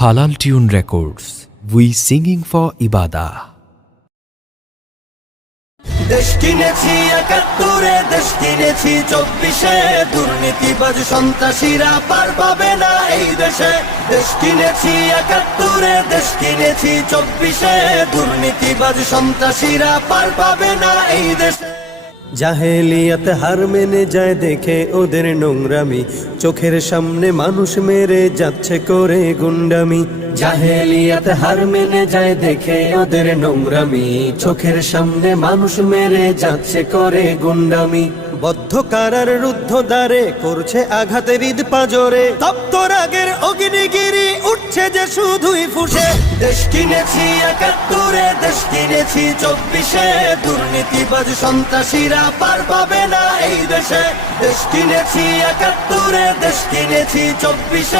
হালাল tune records, we singing for ইবাদা। দেশ কিনেছি ৭১, দেশ কিনেছি ২৪, দুর্নীতিবাজ সন্ত্রাসীরা পার পাবে না এই দেশে। দেশ কিনেছি ৭১, দেশ কিনেছি ২৪, দুর্নীতিবাজ সন্ত্রাসীরা পার পাবে না এই দেশে। জাহেলিয়াত হার মেনে যায় দেখে ওদের নোংরামি, চোখের সামনে মানুষ মেরে যাচ্ছে করে গুন্ডামি। জাহেলিয়াত হার মেনে যায় দেখে ওদের নোংরামি, চোখের সামনে মানুষ মেরে যাচ্ছে করে গুন্ডামি। বদ্ধ কারার রুদ্ধ দ্বারে করছে আঘাতের ঈদ পাজরে, তপ্ত রাগের অগ্নিগিরি উঠছে যে শুধুই ফুসে। দেশ কিনেছি ৭১, দেশ কিনেছি ২৪, দুর্নীতিবাজ সন্ত্রাসীরা পার পাবে না এই দেশে। দেশ কিনেছি ৭১, দেশ কিনেছি ২৪,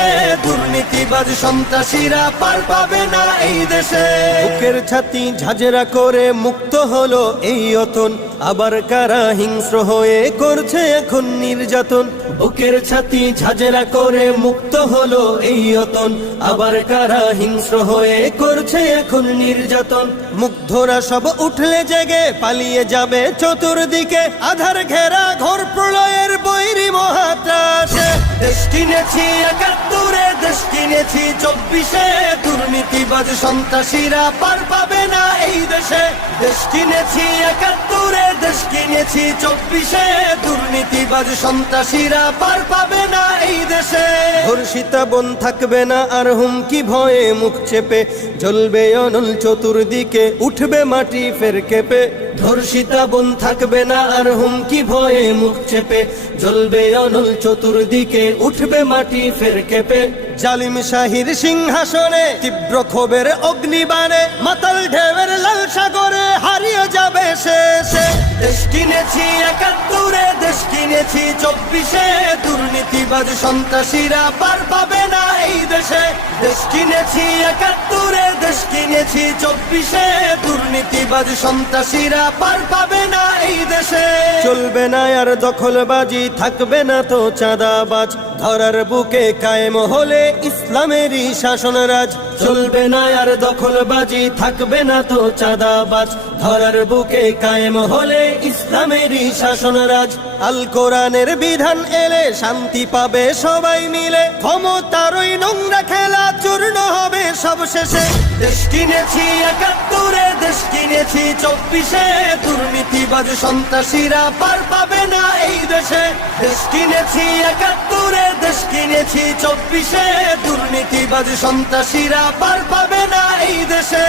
দুর্নীতিবাজ সন্ত্রাসীরা পার পাবে না এই দেশে। বুকের ছাতি ঝাঁঝরা করে মুক্ত হলো এই অতন, আবার কারা হিংস্র হয়ে করছে এখন নির্যাতন। বুকের ছাতি ঝাঁঝরা করে মুক্ত হলো এই অতন, আবার কারা হিংস্র হয়ে করছে এখন নির্যাতন। মুগ্ধরা সব উঠলে জেগে পালিয়ে যাবে চতুর্দিকে, আধার ঘেরা ঘোর প্রলয়ের বৈরী মহাত্রাসে। দেশ কিনেছি ৭১, দেশ কিনেছি ২৪, দুর্নীতিবাজ সন্ত্রাসীরা পার পাবে না এই দেশে। দেশ কিনেছি ৭১, দেশ কিনেছি ২৪, দুর্নীতিবাজ সন্ত্রাসীরা পার পাবে না এই দেশে। ধর্ষিতা বোন থাকবে না আর হুমকি ভয়ে মুখ চেপে, জ্বলবে অনল চতুর্দিকে উঠবে মাটি ফের কেঁপে। ধর্ষিতা বোন থাকবে না আর হুমকি ভয়ে মুখ চেপে, জ্বলবে অনল চতুর্দিকে উঠবে মাটি ফের কেঁপে। জালিম শাহীর সিংহাসনে তীব্র ক্ষোভের অগ্নিবাণে, মাতাল ঢেউয়ের লাল সাগরে হারিয়ে যাবে শেষে। দেশ কিনেছি ৭১, দেশ কিনেছি ২৪, দুর্নীতিবাজ সন্ত্রাসীরা পার পাবে না এই দেশে। দেশ কিনেছি ৭১, দেশ কিনেছি ২৪, দুর্নীতিবাজ সন্ত্রাসীরা পার পাবে না এই দেশে। চলবে না আর দখলবাজি, থাকবে না তো চাঁদাবাজ, ধরার বুকে কায়েম হলে ইসলামেরই শাসন রাজ। চলবে না আর দখলবাজি, থাকবে না তো চাঁদাবাজ, ধরার বুকে কায়েম হলে ইসলামেরই শাসন রাজ। আল কোরআনের বিধান এলে শান্তি পাবে সবাই মিলে, ক্ষমতার ওই নোংরা খেলা চূর্ণ হবে সব শেষে। দেশ কিনেছি ৭১, দেশ কিনেছি ২৪, দুর্নীতিবাজ সন্ত্রাসীরা পার পাবে না এই দেশে। দেশ কিনেছি ৭১, দেশ কিনেছি ২৪, দুর্নীতিবাজ সন্ত্রাসীরা পার পাবে না এই দেশে।